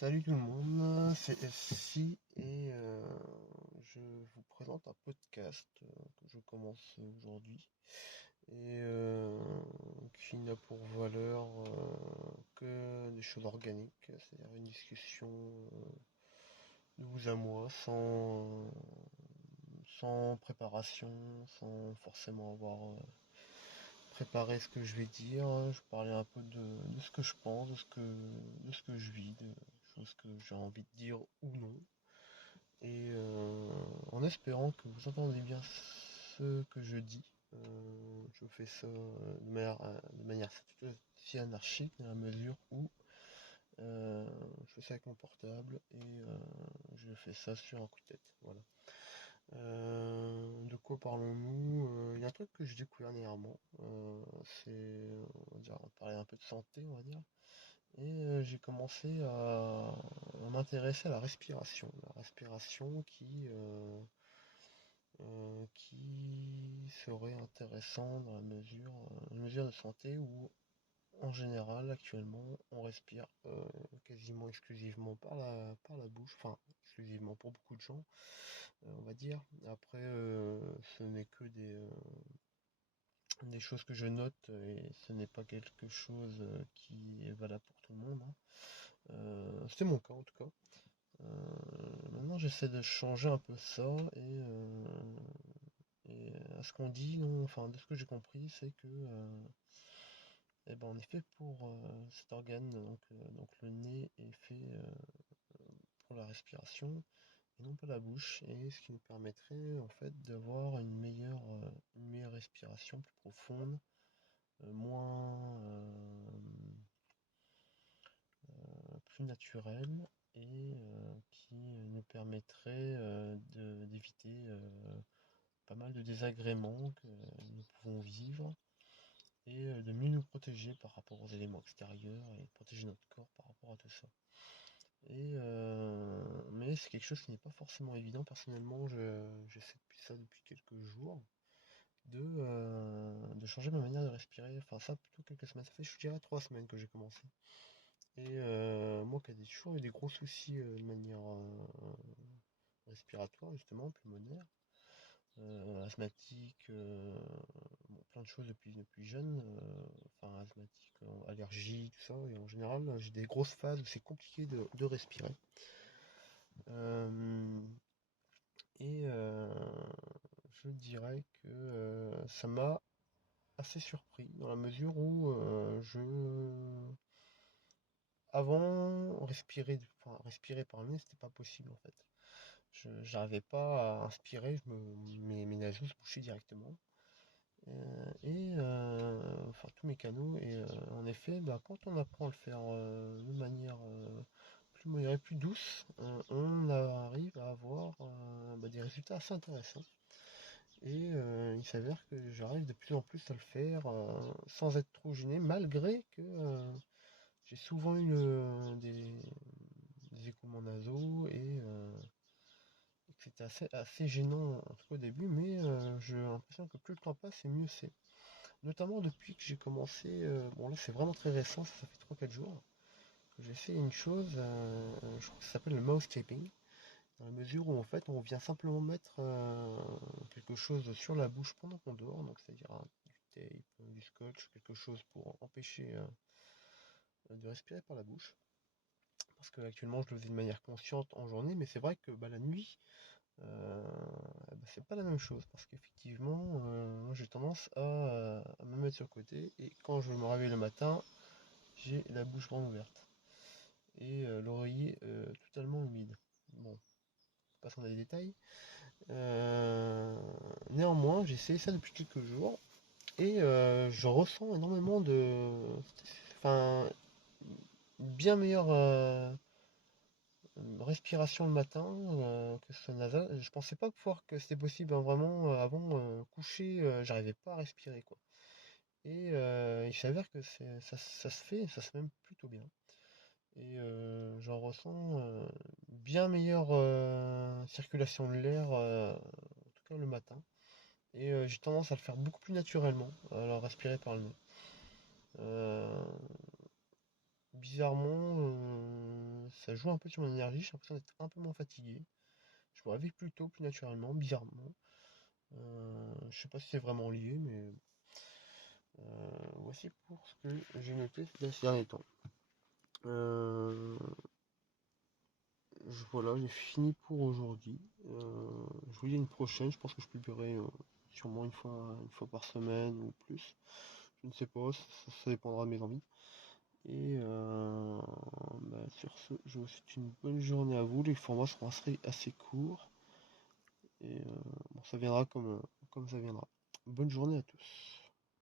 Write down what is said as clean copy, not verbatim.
Salut tout le monde, c'est SC et je vous présente un podcast que je commence aujourd'hui et qui n'a pour valeur que des choses organiques, c'est-à-dire une discussion de vous à moi sans préparation, sans forcément avoir préparé ce que je vais dire. Je parlais un peu de ce que je pense, de ce que je vis, de choses que j'ai envie de dire ou non. Et en espérant que vous entendez bien ce que je dis, je fais ça de manière aussi anarchique dans la mesure où je fais ça avec mon portable et je fais ça sur un coup de tête. Voilà. De quoi parlons-nous? Il y a un truc que j'ai découvert dernièrement. On va dire, on va parler un peu de santé, on va dire. Et j'ai commencé à m'intéresser à la respiration. La respiration qui serait intéressant dans une mesure de santé où, en général, actuellement, on respire quasiment exclusivement par la bouche. Enfin, exclusivement pour beaucoup de gens, on va dire. Après, ce n'est que des choses que je note et ce n'est pas quelque chose qui est valable pour tout le monde, hein. C'est mon cas en tout cas. Maintenant j'essaie de changer un peu ça et à ce qu'on dit, non, enfin de ce que j'ai compris, c'est que eh ben, on est fait pour cet organe, donc le nez est fait pour la respiration et non pas la bouche, et ce qui nous permettrait en fait d'avoir une meilleure respiration plus profonde, moins plus naturelle et qui nous permettrait d'éviter pas mal de désagréments que nous pouvons vivre et de mieux nous protéger par rapport aux éléments extérieurs et protéger notre corps par rapport à tout ça. Mais c'est quelque chose qui n'est pas forcément évident. Personnellement, j'essaie depuis quelques jours de changer ma manière de respirer. Enfin, ça, plutôt quelques semaines. Ça fait, je dirais, 3 semaines que j'ai commencé. Et moi qui ai toujours eu des gros soucis de manière respiratoire, justement, pulmonaire, asthmatique, bon, plein de choses depuis jeune, enfin asthmatique, allergie, tout ça, et en général, j'ai des grosses phases où c'est compliqué de respirer. Euh, et je dirais que ça m'a assez surpris dans la mesure où avant, respirer par le nez, c'était pas possible en fait. J'arrivais pas à inspirer, mes naseaux se bouchaient directement. Enfin tous mes canaux. Et en effet, bah, quand on apprend à le faire de manière plus modérée, plus douce, on arrive à avoir bah, des résultats assez intéressants. Et il s'avère que j'arrive de plus en plus à le faire sans être trop gêné, malgré que j'ai souvent eu des écoulements nasaux et que c'était assez gênant en tout cas au début, mais j'ai l'impression que plus le temps passe et mieux c'est. Notamment depuis que j'ai commencé, bon là c'est vraiment très récent, ça fait 3 4 jours, que j'ai fait une chose, je crois que ça s'appelle le mouse taping, dans la mesure où en fait on vient simplement mettre quelque chose sur la bouche pendant qu'on dort, donc c'est-à-dire du tape, du scotch, quelque chose pour empêcher de respirer par la bouche. Parce que actuellement je le faisais de manière consciente en journée, mais c'est vrai que bah, la nuit, bah, c'est pas la même chose parce qu'effectivement, moi j'ai tendance à me mettre sur le côté et quand je me réveille le matin, j'ai la bouche grande ouverte et l'oreiller totalement humide. Bon, passons dans les détails. Néanmoins, j'ai essayé ça depuis quelques jours et je ressens énormément enfin, bien meilleure respiration le matin, que ce soit nasal. Je pensais pas que c'était possible, hein, vraiment. Avant, couché, j'arrivais pas à respirer, quoi. Et il s'avère que ça se fait, ça se fait même plutôt bien. Et j'en ressens bien meilleure circulation de l'air, en tout cas le matin. Et j'ai tendance à le faire beaucoup plus naturellement, à le respirer par le nez. Euh, Bizarrement, ça joue un peu sur mon énergie, j'ai l'impression d'être un peu moins fatigué. Je me réveille plus tôt, plus naturellement, bizarrement. Je sais pas si c'est vraiment lié, mais voici pour ce que j'ai noté ces derniers temps. Voilà, j'ai fini pour aujourd'hui. Je vous dis à une prochaine. Je pense que je publierai sûrement une fois par semaine ou plus. Je ne sais pas, ça dépendra de mes envies. Et sur ce, je vous souhaite une bonne journée à vous. Les formats seront assez courts. Et bon, ça viendra comme ça viendra. Bonne journée à tous.